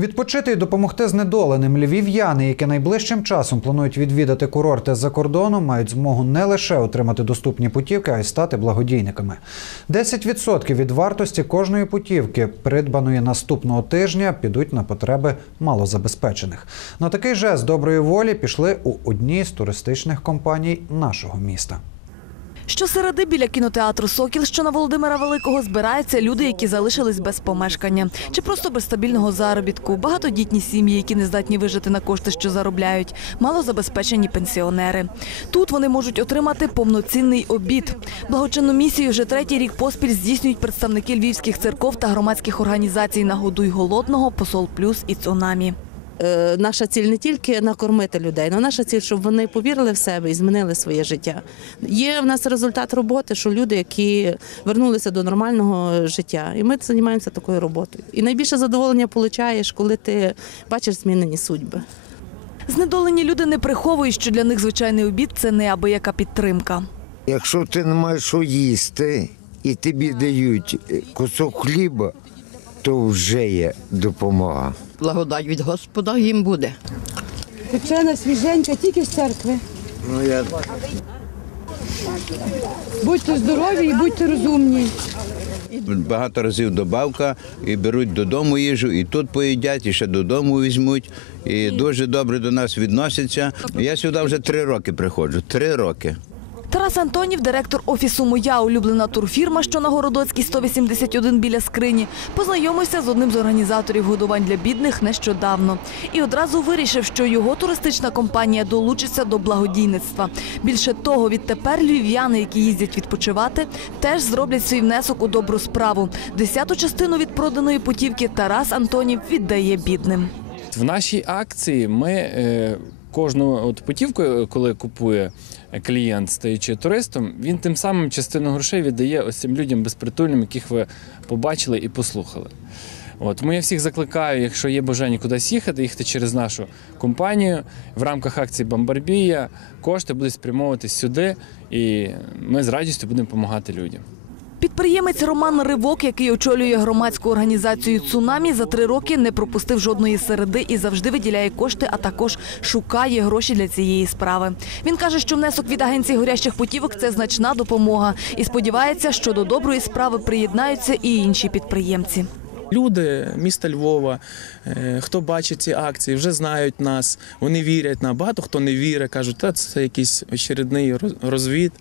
Відпочити і допомогти знедоленим львів'яни, які найближчим часом планують відвідати курорти за кордоном, мають змогу не лише отримати доступні путівки, а й стати благодійниками. 10% від вартості кожної путівки, придбаної наступного тижня, підуть на потреби малозабезпечених. На такий жест доброї волі пішли у одній з туристичних компаній нашого міста. Щосереди біля кінотеатру Сокіл, що на Володимира Великого, збираються люди, які залишились без помешкання чи просто без стабільного заробітку, багатодітні сім'ї, які не здатні вижити на кошти, що заробляють, малозабезпечені пенсіонери. Тут вони можуть отримати повноцінний обід. Благочинну місію вже третій рік поспіль здійснюють представники львівських церков та громадських організацій «Нагодуй голодного», «Посол Плюс» і «Цунамі». Е, Наша ціль не тільки накормити людей, але наша ціль, щоб вони повірили в себе і змінили своє життя. Є в нас результат роботи, що люди, які вернулися до нормального життя, і ми займаємося такою роботою. І найбільше задоволення получаєш, коли ти бачиш змінені судьби. Знедолені люди не приховують, що для них звичайний обід – це неабияка підтримка. Якщо ти не маєш що їсти і тобі дають кусок хліба, то вже є допомога. Благодать від Господа їм буде. Печена свіженька, тільки з церкви. Ну, я... Будьте здорові і будьте розумні. Багато разів добавка і беруть додому їжу, і тут поїдять, і ще додому візьмуть. І дуже добре до нас відносяться. Я сюди вже три роки приходжу. Три роки. Тарас Антонів, директор офісу Моя улюблена турфірма, що на Городоцькій 181 біля скрині, познайомився з одним з організаторів годувань для бідних нещодавно і одразу вирішив, що його туристична компанія долучиться до благодійництва. Більше того, відтепер львів'яни, які їздять відпочивати, теж зроблять свій внесок у добру справу. Десяту частину від проданої путівки Тарас Антонів віддає бідним. В нашій акції ми е, кожну от путівку, е, коли купує клієнт, стаючи туристом, він тим самим частину грошей віддає ось цим людям безпритульним, яких ви побачили і послухали. От, тому я всіх закликаю, якщо є бажання кудись їхати, їхати через нашу компанію. В рамках акції Бомбарбія кошти будуть спрямовуватись сюди, і ми з радістю будемо допомагати людям. Підприємець Роман Ривок, який очолює громадську організацію Цунамі, за три роки не пропустив жодної середи і завжди виділяє кошти, а також шукає гроші для цієї справи. Він каже, що внесок від агенції горящих путівок це значна допомога, і сподівається, що до доброї справи приєднаються і інші підприємці. Люди міста Львова, е, хто бачить ці акції, вже знають нас, вони вірять нам. Багато хто не вірить, кажуть, та це якийсь очередний розвід.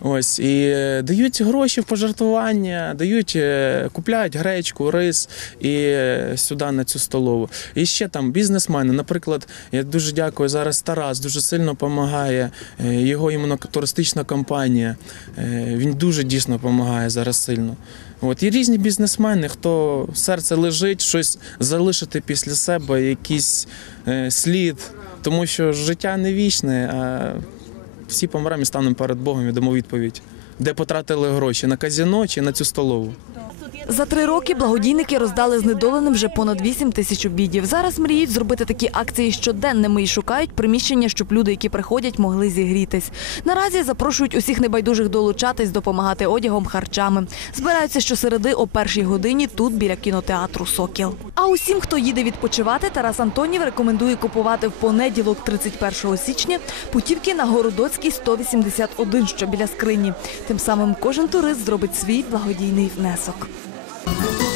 Ось і е, дають гроші в пожертвування, дають, е, купляють гречку, рис і сюди на цю столову. І ще там бізнесмени. Наприклад, я дуже дякую зараз. Тарас дуже сильно допомагає. Його іменно туристична компанія. Він дуже дійсно допомагає зараз сильно. От є різні бізнесмени, хто серце лежить, щось залишити після себе, якийсь е, слід, тому що життя не вічне, а всі помремо і станемо перед Богом і дамо відповідь, де потратили гроші на казіно чи на цю столову. За три роки благодійники роздали знедоленим вже понад 8 тисяч обідів. Зараз мріють зробити такі акції щоденними і шукають приміщення, щоб люди, які приходять, могли зігрітись. Наразі запрошують усіх небайдужих долучатись, допомагати одягом, харчами. Збираються щосереди о першій годині тут біля кінотеатру Сокіл. А усім, хто їде відпочивати, Тарас Антонів рекомендує купувати в понеділок, 31 січня, путівки на Городоцькій 181, що біля скрині. Тим самим кожен турист зробить свій благодійний внесок. Thank you.